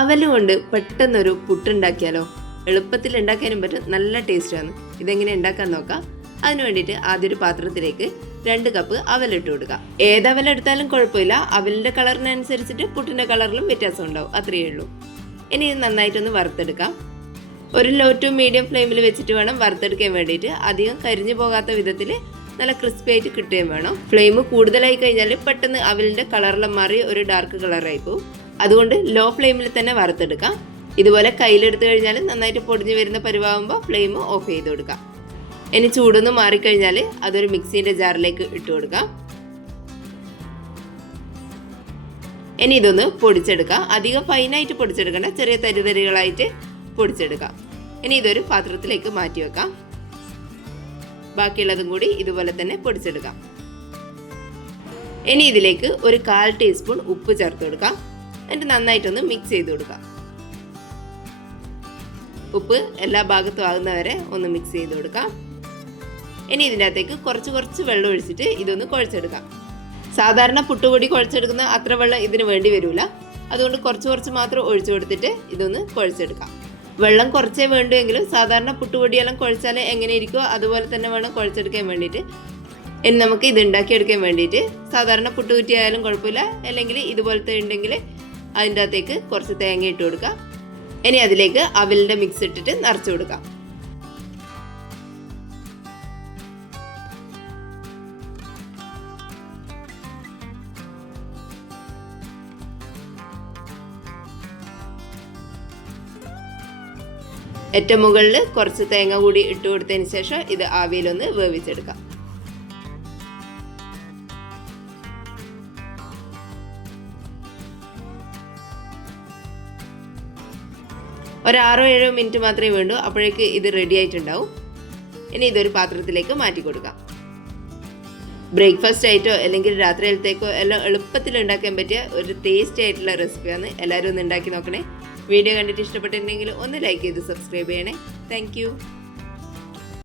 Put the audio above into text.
അവല് കൊണ്ട് പെട്ടെന്നൊരു പുട്ടുണ്ടാക്കിയാലോ? എളുപ്പത്തിൽ ഉണ്ടാക്കാനും പറ്റും, നല്ല ടേസ്റ്റാണ്. ഇതെങ്ങനെ ഉണ്ടാക്കാൻ നോക്കാം. അതിന് വേണ്ടിയിട്ട് ആദ്യം ഒരു പാത്രത്തിലേക്ക് 2 കപ്പ് അവലിട്ട് കൊടുക്കുക. ഏത് അവലെടുത്താലും കുഴപ്പമില്ല, അവലിൻ്റെ കളറിനനുസരിച്ചിട്ട് പുട്ടിൻ്റെ കളറിലും വ്യത്യാസം ഉണ്ടാവും, അത്രയേ ഉള്ളൂ. ഇനി ഇത് നന്നായിട്ടൊന്ന് വറുത്തെടുക്കാം. ഒരു ലോ ടു മീഡിയം ഫ്ലെയിമിൽ വെച്ചിട്ട് വേണം വറുത്തെടുക്കാൻ വേണ്ടിയിട്ട്. അധികം കരിഞ്ഞു പോകാത്ത വിധത്തിൽ നല്ല ക്രിസ്പി ആയിട്ട് കിട്ടുകയും വേണം. ഫ്ലെയിം കൂടുതലായി കഴിഞ്ഞാൽ പെട്ടെന്ന് അവലിൻ്റെ കളറെല്ലാം മാറി ഒരു ഡാർക്ക് കളറായി പോകും. അതുകൊണ്ട് ലോ ഫ്ലെയിമിൽ തന്നെ വറുത്തെടുക്കാം. ഇതുപോലെ കയ്യിലെടുത്ത് കഴിഞ്ഞാൽ നന്നായിട്ട് പൊടിഞ്ഞു വരുന്ന പരുവാകുമ്പോൾ ഫ്ലെയിം ഓഫ് ചെയ്ത് കൊടുക്കാം. ഇനി ചൂടൊന്ന് മാറിക്കഴിഞ്ഞാൽ അതൊരു മിക്സിൻ്റെ ജാറിലേക്ക് ഇട്ട് കൊടുക്കാം. ഇനി ഇതൊന്ന് പൊടിച്ചെടുക്കാം. അധികം ഫൈനായിട്ട് പൊടിച്ചെടുക്കണ്ട, ചെറിയ തരിതരികളായിട്ട് പൊടിച്ചെടുക്കാം. ഇനി ഇതൊരു പാത്രത്തിലേക്ക് മാറ്റി വെക്കാം. ബാക്കിയുള്ളതും കൂടി ഇതുപോലെ തന്നെ പൊടിച്ചെടുക്കാം. ഇനി ഇതിലേക്ക് ഒരു 1/4 ടീസ്പൂൺ ഉപ്പ് ചേർത്ത് കൊടുക്കാം. എന്നിട്ട് നന്നായിട്ടൊന്ന് മിക്സ് ചെയ്ത് കൊടുക്കാം. ഉപ്പ് എല്ലാ ഭാഗത്തും ആകുന്നവരെ ഒന്ന് മിക്സ് ചെയ്ത് കൊടുക്കാം. ഇനി ഇതിൻ്റെ അകത്തേക്ക് കുറച്ച് വെള്ളം ഒഴിച്ചിട്ട് ഇതൊന്ന് കുഴച്ചെടുക്കാം. സാധാരണ പുട്ടുപൊടി കുഴച്ചെടുക്കുന്ന അത്ര വെള്ളം ഇതിന് വേണ്ടി വരില്ല. അതുകൊണ്ട് കുറച്ച് മാത്രം ഒഴിച്ചു കൊടുത്തിട്ട് ഇതൊന്ന് കുഴച്ചെടുക്കാം. വെള്ളം കുറച്ചേ വേണ്ടുമെങ്കിലും സാധാരണ പുട്ടുപൊടിയെല്ലാം കുഴച്ചാൽ എങ്ങനെ ഇരിക്കുമോ അതുപോലെ തന്നെ വേണം കുഴച്ചെടുക്കാൻ വേണ്ടിയിട്ട്. ഇനി നമുക്ക് ഇത് ഉണ്ടാക്കിയെടുക്കാൻ വേണ്ടിയിട്ട് സാധാരണ പുട്ടുകുറ്റി ആയാലും കുഴപ്പമില്ല, അല്ലെങ്കിൽ ഇതുപോലത്തെ ഉണ്ടെങ്കിൽ അതിൻ്റെ അകത്തേക്ക് കുറച്ച് തേങ്ങ ഇട്ട് കൊടുക്കാം. ഇനി അതിലേക്ക് അവലിൻ്റെ മിക്സ് ഇട്ടിട്ട് നിറച്ച് കൊടുക്കാം. ഏറ്റവും മുകളിൽ കുറച്ച് തേങ്ങ കൂടി ഇട്ട് കൊടുത്തതിന് ശേഷം ഇത് ആവിയിലൊന്ന് വേവിച്ചെടുക്കാം. ഒരു 6-7 മിനിറ്റ് മാത്രമേ വേണ്ടൂ, അപ്പോഴേക്ക് ഇത് റെഡി ആയിട്ടുണ്ടാവും. ഇനി ഇതൊരു പാത്രത്തിലേക്ക് മാറ്റി കൊടുക്കാം. ബ്രേക്ക്ഫാസ്റ്റ് ആയിട്ടോ അല്ലെങ്കിൽ രാത്രിയിലത്തേക്കോ എല്ലാം എളുപ്പത്തിൽ ഉണ്ടാക്കാൻ പറ്റിയ ഒരു ടേസ്റ്റി ആയിട്ടുള്ള റെസിപ്പിയാണ്. എല്ലാവരും ഒന്ന് ഉണ്ടാക്കി നോക്കണേ. വീഡിയോ കണ്ടിട്ട് ഇഷ്ടപ്പെട്ടിട്ടുണ്ടെങ്കിൽ ഒന്ന് ലൈക്ക് ചെയ്ത് സബ്സ്ക്രൈബ് ചെയ്യണേ. താങ്ക്